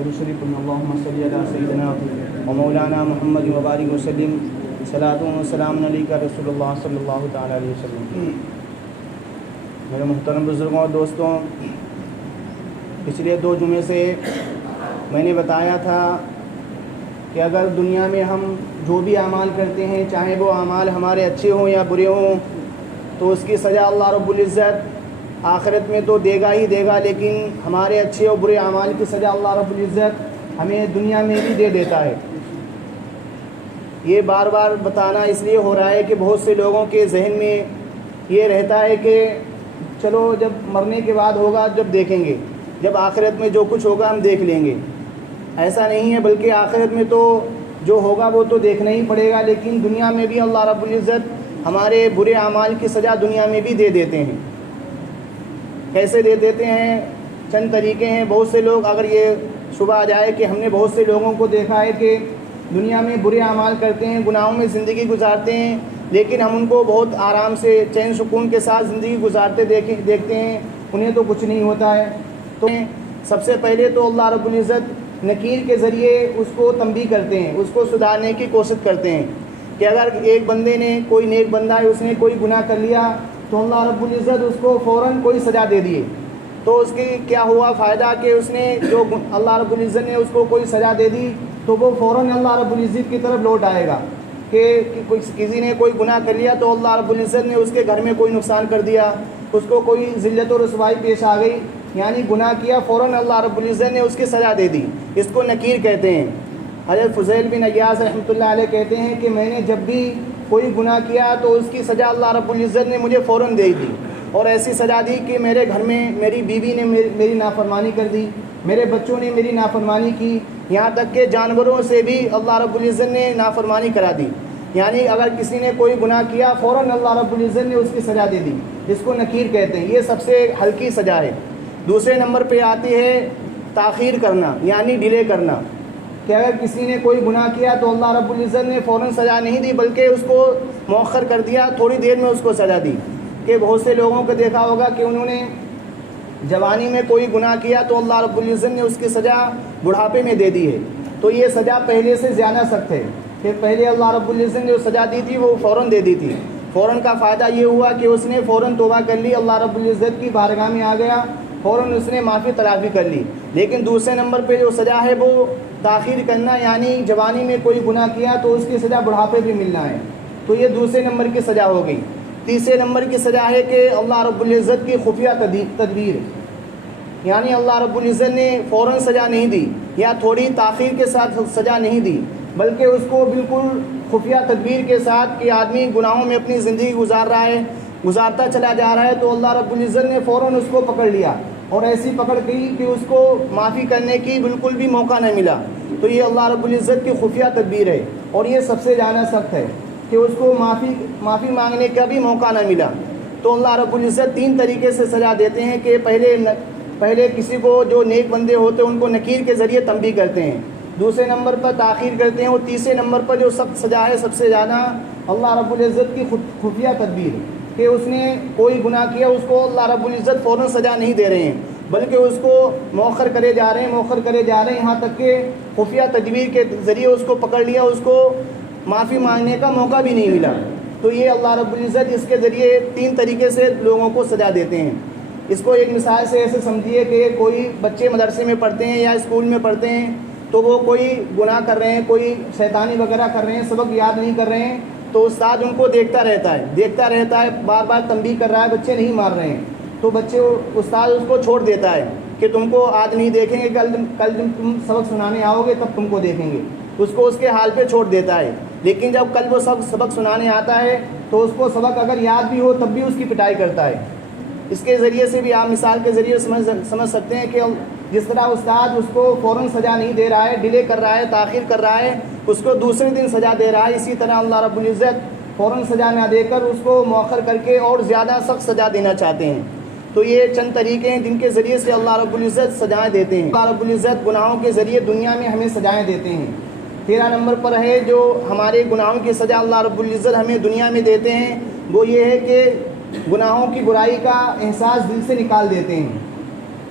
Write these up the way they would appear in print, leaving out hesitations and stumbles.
درود شریف اللہم صلی علی سیدنا و مولانا محمد وبارک وسلم صلاۃ و سلام علیک رسول اللہ صلی اللہ تعالیٰ علیہ وسلم۔ میرے محترم بزرگوں اور دوستوں، پچھلے 2 جمعے سے میں نے بتایا تھا کہ اگر دنیا میں ہم جو بھی اعمال کرتے ہیں، چاہے وہ اعمال ہمارے اچھے ہوں یا برے ہوں، تو اس کی سزا اللہ رب العزت آخرت میں تو دے گا ہی دے گا، لیکن ہمارے اچھے اور برے اعمال کی سزا اللہ رب العزت ہمیں دنیا میں بھی دے دیتا ہے۔ یہ بار بار بتانا اس لیے ہو رہا ہے کہ بہت سے لوگوں کے ذہن میں یہ رہتا ہے کہ چلو جب مرنے کے بعد ہوگا جب دیکھیں گے، جب آخرت میں جو کچھ ہوگا ہم دیکھ لیں گے۔ ایسا نہیں ہے، بلکہ آخرت میں تو جو ہوگا وہ تو دیکھنا ہی پڑے گا، لیکن دنیا میں بھی اللہ رب العزت ہمارے برے اعمال کی سزا دنیا میں بھی دے دیتے ہیں۔ کیسے دے دیتے ہیں؟ چند طریقے ہیں۔ بہت سے لوگ، اگر یہ شبہ آ جائے کہ ہم نے بہت سے لوگوں کو دیکھا ہے کہ دنیا میں برے اعمال کرتے ہیں، گناہوں میں زندگی گزارتے ہیں، لیکن ہم ان کو بہت آرام سے چین سکون کے ساتھ زندگی گزارتے دیکھتے ہیں، انہیں تو کچھ نہیں ہوتا ہے۔ تو سب سے پہلے تو اللہ رب العزت نکیر کے ذریعے اس کو تنبیہ کرتے ہیں، اس کو سدھارنے کی کوشش کرتے ہیں کہ اگر ایک بندے نے، کوئی نیک بندہ ہے، اس نے کوئی گناہ کر لیا تو اللہ رب العزت اس کو فوراً کوئی سزا دے دیے، تو اس کی کیا ہوا فائدہ کہ اس نے جو اللہ رب العزت نے اس کو کوئی سزا دے دی تو وہ فوراً اللہ رب العزت کی طرف لوٹ آئے گا کہ کسی نے کوئی گناہ کر لیا تو اللہ رب العزت نے اس کے گھر میں کوئی نقصان کر دیا، اس کو کوئی ذلت و رسوائی پیش آ گئی، یعنی گناہ کیا، فوراً اللہ رب العزت نے اس کی سزا دے دی۔ اس کو نکیر کہتے ہیں۔ حضرت فضیل بن عیاض رحمۃ اللہ علیہ کہتے ہیں کہ میں نے جب بھی کوئی گناہ کیا تو اس کی سزا اللہ رب العزت نے مجھے فوراً دے دی، اور ایسی سزا دی کہ میرے گھر میں میری بیوی نے میری نافرمانی کر دی، میرے بچوں نے میری نافرمانی کی، یہاں تک کہ جانوروں سے بھی اللہ رب العزت نے نافرمانی کرا دی۔ یعنی اگر کسی نے کوئی گناہ کیا، فوراً اللہ رب العزت نے اس کی سزا دے دی۔ اس کو نکیر کہتے ہیں۔ یہ سب سے ہلکی سزا ہے۔ دوسرے نمبر پہ آتی ہے تاخیر کرنا، یعنی ڈیلے کرنا، کہ اگر کسی نے کوئی گناہ کیا تو اللہ رب العزت نے فوراً سزا نہیں دی، بلکہ اس کو مؤخر کر دیا، تھوڑی دیر میں اس کو سزا دی۔ کہ بہت سے لوگوں کو دیکھا ہوگا کہ انہوں نے جوانی میں کوئی گناہ کیا تو اللہ رب العزت نے اس کی سزا بڑھاپے میں دے دی ہے، تو یہ سزا پہلے سے زیادہ سخت ہے کہ پہلے اللہ رب العزت نے جو سزا دی تھی وہ فوراً دے دی تھی۔ فوراً کا فائدہ یہ ہوا کہ اس نے فوراً توبہ کر لی، اللہ رب العزت کی بارگاہ میں آ گیا، فوراً اس نے معافی تلافی کر لی۔ لیکن دوسرے نمبر پہ جو سزا ہے وہ تاخیر کرنا، یعنی جوانی میں کوئی گناہ کیا تو اس کی سزا بڑھاپے بھی ملنا ہے، تو یہ دوسرے نمبر کی سزا ہو گئی۔ تیسرے نمبر کی سزا ہے کہ اللہ رب العزت کی خفیہ تدبیر، یعنی اللہ رب العزت نے فوراً سزا نہیں دی یا تھوڑی تاخیر کے ساتھ سزا نہیں دی، بلکہ اس کو بالکل خفیہ تدبیر کے ساتھ کہ آدمی گناہوں میں اپنی زندگی گزارتا چلا جا رہا ہے تو اللہ رب العزت نے فوراً اس کو پکڑ لیا، اور ایسی پکڑ کی کہ اس کو معافی کرنے کی بالکل بھی موقع نہ ملا۔ تو یہ اللہ رب العزت کی خفیہ تدبیر ہے، اور یہ سب سے زیادہ سخت ہے کہ اس کو معافی مانگنے کا بھی موقع نہ ملا۔ تو اللہ رب العزت 3 طریقے سے سزا دیتے ہیں کہ پہلے کسی کو جو نیک بندے ہوتے ہیں ان کو نکیر کے ذریعے تنبیہ کرتے ہیں، دوسرے نمبر پر تاخیر کرتے ہیں، اور تیسرے نمبر پر جو سخت سزا ہے سب سے زیادہ اللہ رب العزت کی خفیہ تدبیر، کہ اس نے کوئی گناہ کیا اس کو اللہ رب العزت فوراً سزا نہیں دے رہے ہیں، بلکہ اس کو مؤخر کرے جا رہے ہیں، یہاں تک کہ خفیہ تدبیر کے ذریعے اس کو پکڑ لیا، اس کو معافی مانگنے کا موقع بھی نہیں ملا۔ تو یہ اللہ رب العزت اس کے ذریعے 3 طریقے سے لوگوں کو سزا دیتے ہیں۔ اس کو ایک مثال سے ایسے سمجھیے کہ کوئی بچے مدرسے میں پڑھتے ہیں یا اسکول میں پڑھتے ہیں، تو وہ کوئی گناہ کر رہے ہیں، کوئی شیطانی وغیرہ کر رہے ہیں، سبق یاد نہیں کر رہے ہیں، تو استاد ان کو دیکھتا رہتا ہے، بار بار تنبیہ کر رہا ہے، بچے نہیں مان رہے ہیں، تو استاد اس کو چھوڑ دیتا ہے کہ تم کو آج نہیں دیکھیں گے، کل تم سبق سنانے آؤ گے تب تم کو دیکھیں گے، اس کو اس کے حال پہ چھوڑ دیتا ہے۔ لیکن جب کل وہ سبق سنانے آتا ہے تو اس کو سبق اگر یاد بھی ہو تب بھی اس کی پٹائی کرتا ہے۔ اس کے ذریعے سے بھی آپ مثال کے ذریعے سمجھ سکتے ہیں کہ جس طرح استاد اس کو فوراً سزا نہیں دے رہا ہے، ڈیلے کر رہا ہے، تاخیر کر رہا ہے، اس کو دوسرے دن سزا دے رہا ہے، اسی طرح اللہ رب العزت فوراً سزا نہ دے کر اس کو مؤخر کر کے اور زیادہ سخت سزا دینا چاہتے ہیں۔ تو یہ چند طریقے ہیں جن کے ذریعے سے اللہ رب العزت سزائیں دیتے ہیں۔ اللہ رب العزت گناہوں کے ذریعے دنیا میں ہمیں سزائیں دیتے ہیں۔ 13 نمبر پر ہے جو ہمارے گناہوں کی سزا اللہ رب العزت ہمیں دنیا میں دیتے ہیں، وہ یہ ہے کہ گناہوں کی برائی کا احساس دل سے نکال دیتے ہیں۔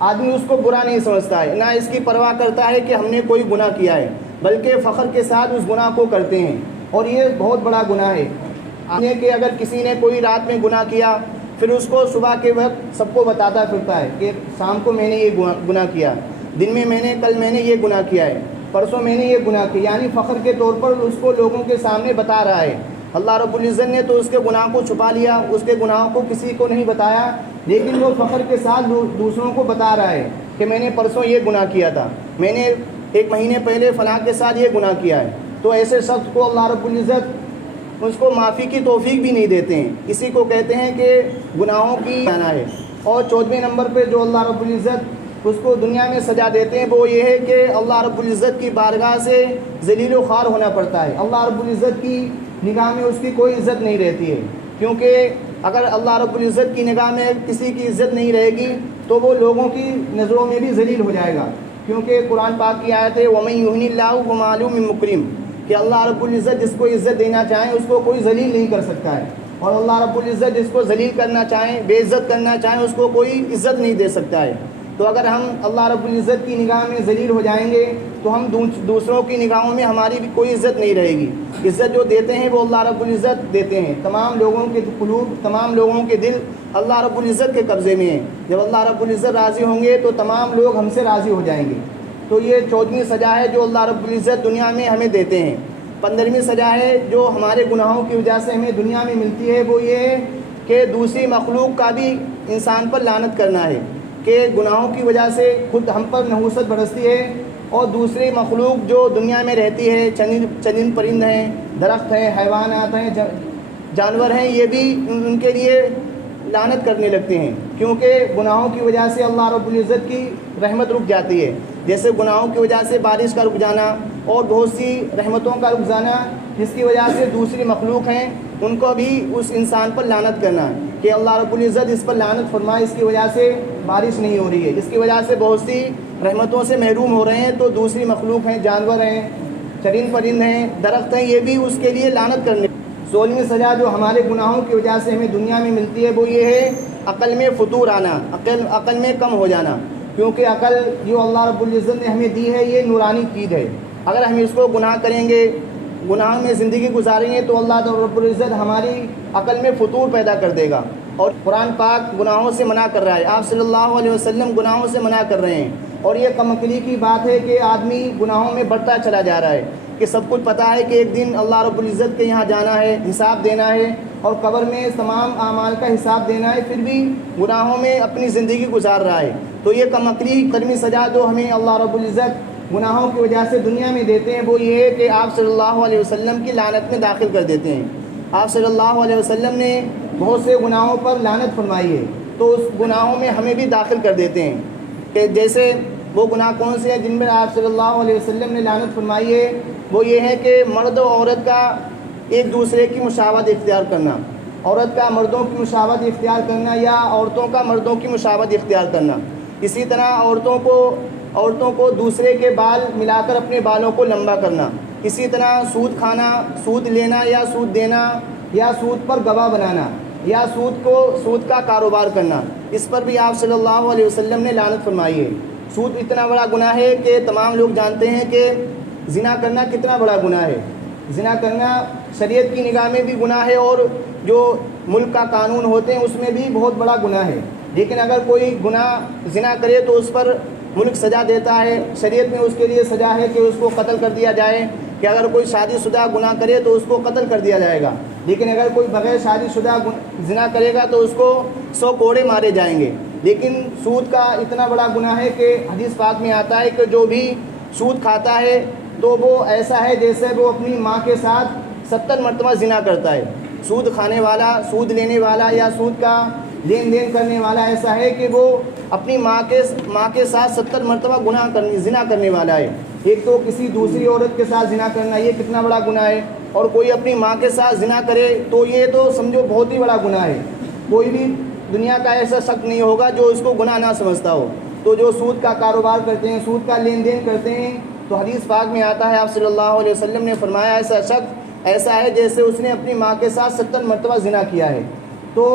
آدمی اس کو برا نہیں سمجھتا ہے، نہ اس کی پرواہ کرتا ہے کہ ہم نے کوئی گناہ کیا ہے، بلکہ فخر کے ساتھ اس گناہ کو کرتے ہیں، اور یہ بہت بڑا گناہ ہے کہ اگر کسی نے کوئی رات میں گناہ کیا پھر اس کو صبح کے وقت سب کو بتاتا پھرتا ہے کہ شام کو میں نے یہ گناہ کیا، دن میں کل میں نے یہ گناہ کیا ہے، پرسوں میں نے یہ گناہ کیا، یعنی فخر کے طور پر اس کو لوگوں کے سامنے بتا رہا ہے۔ اللہ رب العزت نے تو اس کے گناہ کو چھپا لیا، اس کے گناہوں کو کسی کو نہیں بتایا، لیکن وہ فخر کے ساتھ دوسروں کو بتا رہا ہے کہ میں نے پرسوں یہ گناہ کیا تھا، میں نے 1 مہینے پہلے فلاں کے ساتھ یہ گناہ کیا ہے۔ تو ایسے شخص کو اللہ رب العزت اس کو معافی کی توفیق بھی نہیں دیتے ہیں، اسی کو کہتے ہیں کہ گناہوں کی جانا ہے۔ اور 14ویں نمبر پہ جو اللہ رب العزت اس کو دنیا میں سزا دیتے ہیں وہ یہ ہے کہ اللہ رب العزت کی بارگاہ سے ذلیل و خوار ہونا پڑتا ہے۔ اللہ رب العزت کی نگاہ میں اس کی کوئی عزت نہیں رہتی ہے، کیونکہ اگر اللہ رب العزت کی نگاہ میں کسی کی عزت نہیں رہے گی تو وہ لوگوں کی نظروں میں بھی ذلیل ہو جائے گا، کیونکہ قرآن پاک کی آیت ہے وَمَن يُهِنِ اللَّهُ فَمَا لَهُ مِن مُكْرِمٍ، کہ اللہ رب العزت جس کو عزت دینا چاہیں اس کو کوئی ذلیل نہیں کر سکتا ہے، اور اللہ رب العزت جس کو ذلیل کرنا چاہیں، بے عزت کرنا چاہیں، اس کو کوئی عزت نہیں دے سکتا ہے۔ تو اگر ہم اللہ رب العزت کی نگاہ میں ذلیل ہو جائیں گے تو ہم دوسروں کی نگاہوں میں ہماری بھی کوئی عزت نہیں رہے گی۔ عزت جو دیتے ہیں وہ اللہ رب العزت دیتے ہیں، تمام لوگوں کے قلوب، تمام لوگوں کے دل اللہ رب العزت کے قبضے میں ہیں۔ جب اللہ رب العزت راضی ہوں گے تو تمام لوگ ہم سے راضی ہو جائیں گے۔ تو یہ 14ویں سزا ہے جو اللہ رب العزت دنیا میں ہمیں دیتے ہیں۔ 15ویں سزا ہے جو ہمارے گناہوں کی وجہ سے ہمیں دنیا میں ملتی ہے، وہ یہ ہے کہ دوسری مخلوق کا بھی انسان پر لعنت کرنا ہے، کہ گناہوں کی وجہ سے خود ہم پر نحوست برستی ہے، اور دوسری مخلوق جو دنیا میں رہتی ہے، چرند پرند ہیں، درخت ہیں، حیوانات ہیں، جانور ہیں، یہ بھی ان کے لیے لعنت کرنے لگتے ہیں، کیونکہ گناہوں کی وجہ سے اللہ رب العزت کی رحمت رک جاتی ہے۔ جیسے گناہوں کی وجہ سے بارش کا رک جانا اور بہت سی رحمتوں کا رک جانا، جس کی وجہ سے دوسری مخلوق ہیں ان کو بھی اس انسان پر لعنت کرنا کہ اللہ رب العزت اس پر لعنت فرمائے، اس کی وجہ سے بارش نہیں ہو رہی ہے، اس کی وجہ سے بہت سی رحمتوں سے محروم ہو رہے ہیں۔ تو دوسری مخلوق ہیں، جانور ہیں، چرند پرند ہیں، درخت ہیں، یہ بھی اس کے لیے لعنت کرنے۔ 16ویں سزا جو ہمارے گناہوں کی وجہ سے ہمیں دنیا میں ملتی ہے وہ یہ ہے عقل میں فطور آنا، عقل میں کم ہو جانا، کیونکہ عقل جو اللہ رب العزت نے ہمیں دی ہے یہ نورانی چیز ہے۔ اگر ہم اس کو گناہ کریں گے، گناہ میں زندگی گزاریں گے تو اللہ رب العزت ہماری عقل میں فطور پیدا کر دے گا، اور قرآن پاک گناہوں سے منع کر رہا ہے، آپ صلی اللہ علیہ وسلم گناہوں سے منع کر رہے ہیں، اور یہ کم عقلی کی بات ہے کہ آدمی گناہوں میں بڑھتا چلا جا رہا ہے، کہ سب کچھ پتہ ہے کہ ایک دن اللہ رب العزت کے یہاں جانا ہے، حساب دینا ہے، اور قبر میں تمام اعمال کا حساب دینا ہے، پھر بھی گناہوں میں اپنی زندگی گزار رہا ہے۔ تو یہ کم عقلی قدمی سزا جو ہمیں اللہ رب العزت گناہوں کی وجہ سے دنیا میں دیتے ہیں وہ یہ ہے کہ آپ صلی اللہ علیہ وسلم کی لعنت میں داخل کر دیتے ہیں۔ آپ صلی اللہ علیہ وسلم نے بہت سے گناہوں پر لعنت فرمائی ہے، تو اس گناہوں میں ہمیں بھی داخل کر دیتے ہیں، کہ جیسے وہ گناہ کون سے ہیں جن میں آپ صلی اللہ علیہ وسلم نے لعنت فرمائی ہے، وہ یہ ہے کہ مرد و عورت کا ایک دوسرے کی مساوات اختیار کرنا، عورت کا مردوں کی مساوات اختیار کرنا، یا عورتوں کا مردوں کی مساوات اختیار کرنا۔ اسی طرح عورتوں کو دوسرے کے بال ملا کر اپنے بالوں کو لمبا کرنا۔ اسی طرح سود کھانا، سود لینا یا سود دینا، یا سود پر گواہ بنانا، یا سود کا کاروبار کرنا، اس پر بھی آپ صلی اللہ علیہ وسلم نے لعنت فرمائی ہے۔ سود اتنا بڑا گناہ ہے کہ تمام لوگ جانتے ہیں کہ زنا کرنا کتنا بڑا گناہ ہے۔ زنا کرنا شریعت کی نگاہ میں بھی گناہ ہے، اور جو ملک کا قانون ہوتے ہیں اس میں بھی بہت بڑا گناہ ہے۔ لیکن اگر کوئی گناہ زنا کرے تو اس پر ملک سزا دیتا ہے، شریعت میں اس کے لیے سزا ہے کہ اس کو قتل کر دیا جائے، کہ اگر کوئی شادی شدہ گناہ کرے تو اس کو قتل کر دیا جائے گا، لیکن اگر کوئی بغیر شادی شدہ زنا کرے گا تو اس کو 100 کوڑے مارے جائیں گے۔ لیکن سود کا اتنا بڑا گناہ ہے کہ حدیث پاک میں آتا ہے کہ جو بھی سود کھاتا ہے تو وہ ایسا ہے جیسے وہ اپنی ماں کے ساتھ 70 مرتبہ زنا کرتا ہے۔ سود کھانے والا، سود لینے والا یا سود کا لین دین کرنے والا ایسا ہے کہ وہ اپنی ماں کے ساتھ 70 مرتبہ زنا کرنے والا ہے۔ ایک تو کسی دوسری عورت کے ساتھ زنا کرنا یہ کتنا بڑا گناہ ہے، اور کوئی اپنی ماں کے ساتھ زنا کرے تو یہ تو سمجھو بہت ہی بڑا گناہ ہے۔ کوئی بھی دنیا کا ایسا شخص نہیں ہوگا جو اس کو گناہ نہ سمجھتا ہو۔ تو جو سود کا کاروبار کرتے ہیں، سود کا لین دین کرتے ہیں، تو حدیث پاک میں آتا ہے، آپ صلی اللہ علیہ وسلم نے فرمایا ایسا شخص ایسا ہے جیسے اس نے اپنی ماں کے ساتھ 70 مرتبہ زنا کیا ہے۔ تو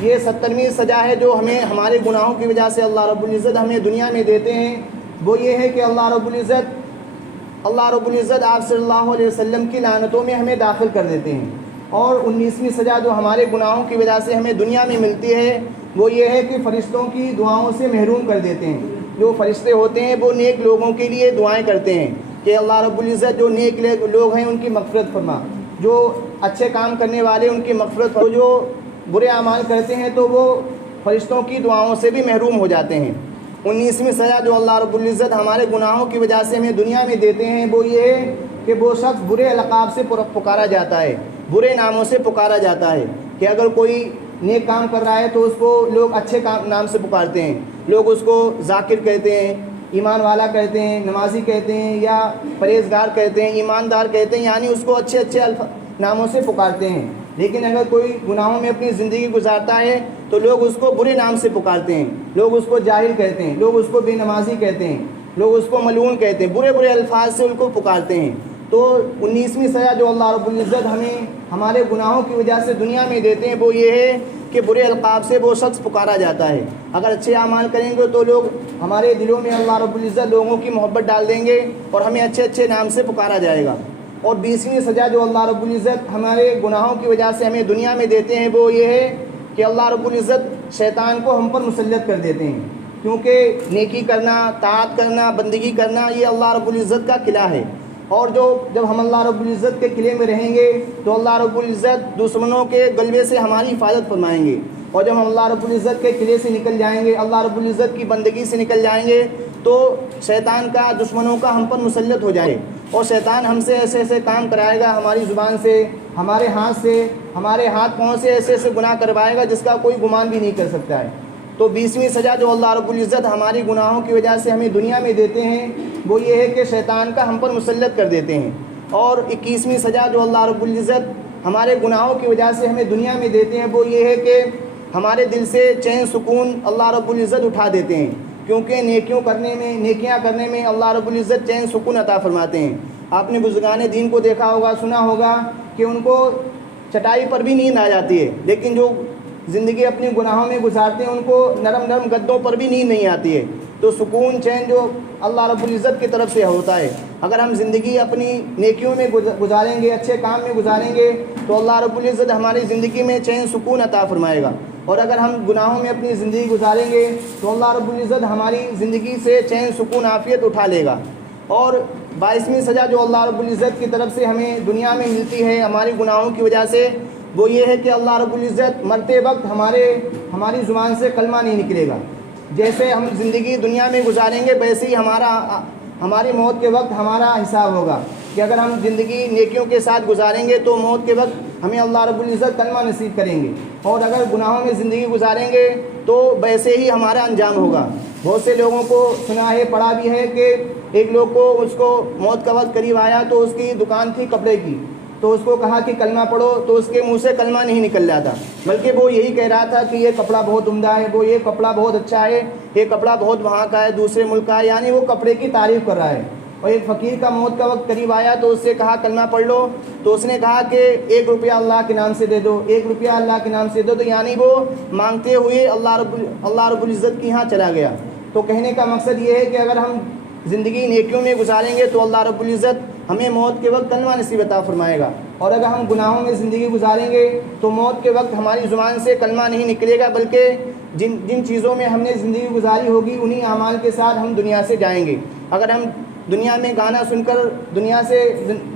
یہ 70ویں سزا ہے جو ہمیں ہمارے گناہوں کی وجہ سے اللہ رب العزت ہمیں دنیا میں دیتے ہیں، وہ یہ ہے کہ اللہ رب العزت آپ صلی اللہ علیہ وسلم کی لعنتوں میں ہمیں داخل کر دیتے ہیں۔ اور 19ویں سزا جو ہمارے گناہوں کی وجہ سے ہمیں دنیا میں ملتی ہے وہ یہ ہے کہ فرشتوں کی دعاؤں سے محروم کر دیتے ہیں۔ جو فرشتے ہوتے ہیں وہ نیک لوگوں کے لیے دعائیں کرتے ہیں کہ اللہ رب العزت جو نیک لوگ ہیں ان کی مغفرت فرما، جو اچھے کام کرنے والے ان کی مغفرت فرما، جو برے اعمال کرتے ہیں تو وہ فرشتوں کی دعاؤں سے بھی محروم ہو جاتے ہیں۔ 19ویں سزا جو اللہ رب العزت ہمارے گناہوں کی وجہ سے ہمیں دنیا میں دیتے ہیں وہ یہ ہے کہ وہ شخص برے القاب سے پکارا جاتا ہے، برے ناموں سے پکارا جاتا ہے، کہ اگر کوئی نیک کام کر رہا ہے تو اس کو لوگ اچھے نام سے پکارتے ہیں، لوگ اس کو ذاکر کہتے ہیں، ایمان والا کہتے ہیں، نمازی کہتے ہیں، یا پرہیزگار کہتے ہیں، ایماندار کہتے ہیں، یعنی اس کو اچھے اچھے ناموں سے پکارتے ہیں۔ لیکن اگر کوئی گناہوں میں اپنی زندگی گزارتا ہے تو لوگ اس کو برے نام سے پکارتے ہیں، لوگ اس کو جاہل کہتے ہیں، لوگ اس کو بے نمازی کہتے ہیں، لوگ اس کو ملعون کہتے ہیں، برے برے الفاظ سے ان کو پکارتے ہیں۔ تو 19ویں سزا جو اللہ رب العزت ہمیں ہمارے گناہوں کی وجہ سے دنیا میں دیتے ہیں وہ یہ ہے کہ برے القاب سے وہ شخص پکارا جاتا ہے۔ اگر اچھے اعمال کریں گے تو لوگ ہمارے دلوں میں اللہ رب العزت لوگوں کی محبت ڈال دیں گے اور ہمیں اچھے اچھے نام سے پکارا جائے گا۔ اور 20ویں سزا جو اللہ رب العزت ہمارے گناہوں کی وجہ سے ہمیں دنیا میں دیتے ہیں وہ یہ ہے کہ اللہ رب العزت شیطان کو ہم پر مسلط کر دیتے ہیں، کیونکہ نیکی کرنا، طاعت کرنا، بندگی کرنا یہ اللہ رب العزت کا قلعہ ہے۔ اور جب ہم اللہ رب العزت کے قلعے میں رہیں گے تو اللہ رب العزت دشمنوں کے غلبے سے ہماری حفاظت فرمائیں گے، اور جب ہم اللہ رب العزت کے قلعے سے نکل جائیں گے، اللہ رب العزت کی بندگی سے نکل جائیں گے تو شیطان کا، دشمنوں کا ہم پر مسلط ہو جائے، اور شیطان ہم سے ایسے ایسے کام کرائے گا، ہماری زبان سے، ہمارے ہاتھ پاؤں سے ایسے ایسے گناہ کروائے گا جس کا کوئی گمان بھی نہیں کر سکتا ہے۔ تو 20ویں سزا جو اللہ رب العزت ہماری گناہوں کی وجہ سے ہمیں دنیا میں دیتے ہیں وہ یہ ہے کہ شیطان کا ہم پر مسلط کر دیتے ہیں۔ اور 21ویں سزا جو اللہ رب العزت ہمارے گناہوں کی وجہ سے ہمیں دنیا میں دیتے ہیں وہ یہ ہے کہ ہمارے دل سے چین سکون اللہ رب العزت اٹھا دیتے ہیں، کیونکہ نیکیاں کرنے میں اللہ رب العزت چین سکون عطا فرماتے ہیں۔ آپ نے بزرگان دین کو دیکھا ہوگا، سنا ہوگا کہ ان کو چٹائی پر بھی نیند آ جاتی ہے، لیکن جو زندگی اپنی گناہوں میں گزارتے ہیں ان کو نرم نرم گدوں پر بھی نیند نہیں آتی ہے۔ تو سکون چین جو اللہ رب العزت کی طرف سے ہوتا ہے، اگر ہم زندگی اپنی نیکیوں میں گزاریں گے، اچھے کام میں گزاریں گے تو اللہ رب العزت ہماری زندگی میں چین سکون عطا فرمائے گا، اور اگر ہم گناہوں میں اپنی زندگی گزاریں گے تو اللہ رب العزت ہماری زندگی سے چین سکون عافیت اٹھا لے گا۔ اور 22ویں سزا جو اللہ رب العزت کی طرف سے ہمیں دنیا میں ملتی ہے ہماری گناہوں کی وجہ سے وہ یہ ہے کہ اللہ رب العزت مرتے وقت ہماری زبان سے کلمہ نہیں نکلے گا۔ جیسے ہم زندگی دنیا میں گزاریں گے ویسے ہی ہماری موت کے وقت ہمارا حساب ہوگا، کہ اگر ہم زندگی نیکیوں کے ساتھ گزاریں گے تو موت کے وقت ہمیں اللہ رب العزت کلمہ نصیب کریں گے، اور اگر گناہوں میں زندگی گزاریں گے تو ویسے ہی ہمارا انجام ہوگا۔ بہت سے لوگوں کو سنا ہے، پڑھا بھی ہے کہ ایک لوگ کو اس کو موت کا وقت قریب آیا تو اس کی دکان تھی کپڑے کی، تو اس کو کہا کہ کلمہ پڑھو، تو اس کے منہ سے کلمہ نہیں نکل رہا تھا، بلکہ وہ یہی کہہ رہا تھا کہ یہ کپڑا بہت عمدہ ہے، وہ یہ کپڑا بہت اچھا ہے، یہ کپڑا بہت وہاں کا ہے، دوسرے ملک کا ہے، یعنی وہ کپڑے کی تعریف کر رہا ہے۔ اور ایک فقیر کا موت کا وقت قریب آیا تو اس سے کہا کلمہ پڑھ لو، تو اس نے کہا کہ 1 روپیہ اللہ کے نام سے دے دو، 1 روپیہ اللہ کے نام سے دو، تو یعنی وہ مانگتے ہوئے اللہ رب العزت کی ہاں چلا گیا۔ تو کہنے کا مقصد یہ ہے کہ اگر ہم زندگی نیکیوں میں گزاریں گے تو اللہ رب العزت ہمیں موت کے وقت کلمہ نصیب عطا فرمائے گا، اور اگر ہم گناہوں میں زندگی گزاریں گے تو موت کے وقت ہماری زبان سے کلمہ نہیں نکلے گا، بلکہ جن چیزوں میں ہم نے زندگی گزاری ہوگی انہی اعمال کے ساتھ ہم دنیا سے جائیں گے۔ اگر ہم دنیا میں گانا سن کر دنیا سے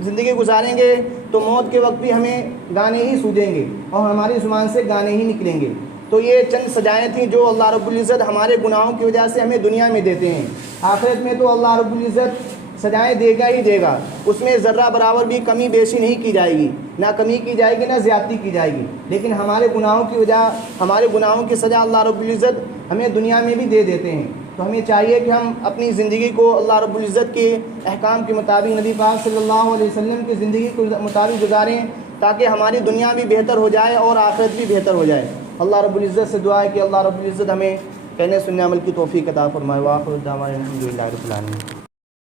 زندگی گزاریں گے تو موت کے وقت بھی ہمیں گانے ہی سوجیں گے اور ہماری زبان سے گانے ہی نکلیں گے۔ تو یہ چند سزائیں تھیں جو اللہ رب العزت ہمارے گناہوں کی وجہ سے ہمیں دنیا میں دیتے ہیں۔ آخرت میں تو اللہ رب العزت سزائیں دے گا ہی دے گا، اس میں ذرہ برابر بھی کمی بیشی نہیں کی جائے گی، نہ کمی کی جائے گی نہ زیادتی کی جائے گی، لیکن ہمارے گناہوں کی وجہ، ہمارے گناہوں کی سزا اللہ رب العزت ہمیں دنیا میں بھی دے دیتے ہیں۔ تو ہمیں چاہیے کہ ہم اپنی زندگی کو اللہ رب العزت کے احکام کے مطابق، نبی پاک صلی اللہ علیہ وسلم کی زندگی کے مطابق گزاریں، تاکہ ہماری دنیا بھی بہتر ہو جائے اور آخرت بھی بہتر ہو جائے۔ اللہ رب العزت سے دعا ہے کہ اللہ رب العزت ہمیں کہنے سننے عمل کی توفیق عطا فرمائے۔ وآخر دعوانا الحمدللہ رب العالمین۔